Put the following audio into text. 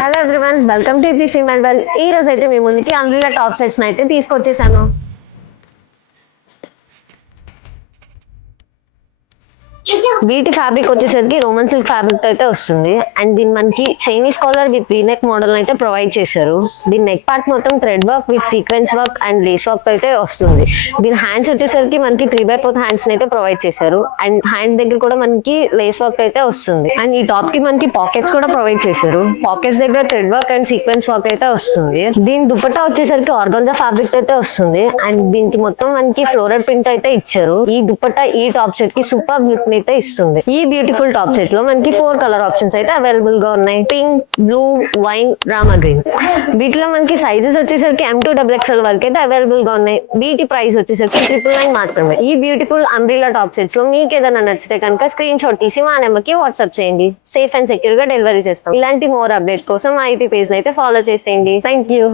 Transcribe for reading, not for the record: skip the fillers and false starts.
Hello everyone, welcome to the female well. ఈ రోజు అయితే మీ ముందుకి అంబ్రెల్లా టాప్ సెట్స్ అయితే తీసుకొచ్చేసాను. వీటి ఫ్యాబ్రిక్ వచ్చేసరికి రోమన్ సిల్క్ ఫ్యాబ్రిక్ అయితే వస్తుంది. అండ్ దీని మనకి Chinese collar with V neck model అయితే ప్రొవైడ్ చేశారు. దీని నెక్ పార్ట్ మొత్తం thread work with sequence work and lace work అయితే వస్తుంది. దీని హ్యాండ్స్ వచ్చేసరికి మనకి 3/4 హ్యాండ్స్ అయితే ప్రొవైడ్ చేశారు. అండ్ హ్యాండ్ దగ్గర కూడా మనకి లేస్ వర్క్ అయితే వస్తుంది. అండ్ ఈ టాప్ కి మనకి పాకెట్స్ కూడా ప్రొవైడ్ చేశారు. పాకెట్స్ దగ్గర thread work and sequence work అయితే వస్తుంది. దీని దుపట్టా వచ్చేసరికి ఆర్గంజా ఫ్యాబ్రిక్ అయితే వస్తుంది. అండ్ దీనికి మొత్తం మనకి ఫ్లోరల్ ప్రింట్ అయితే ఇచ్చారు. ఈ దుపట్టా ఈ టాప్ సెట్ కి సూపర్ లుక్ అయితే ఇస్తుంది. ఈ బ్యూటిఫుల్ టాప్ సెట్ లో మనకి 4 కలర్ ఆప్షన్స్ అయితే అవైలబుల్ గా ఉన్నాయి. Pink, blue, wine, Rama green. వీటిలో మనకి సైజెస్ వచ్చేసరికి M2XXL వరకు అయితే అవైలబుల్ గా ఉన్నాయి. వీటి ప్రైస్ వచ్చేసరికి 999 మాత్రమే. ఈ బ్యూటిఫుల్ అంబ్రెల్లా టాప్ సెట్స్ లో మీకు ఏదైనా నచ్చితే కనుక స్క్రీన్ షాట్ తీసి మా నెంబర్ కి వాట్సాప్ చేయండి. సేఫ్ అండ్ సెక్యూర్ గా డెలివరీ చేస్తాం. ఇలాంటి మోర్ అప్డేట్స్ కోసం మా ఐటీ పేజ్ అయితే ఫాలో చేసేయండి. Thank you.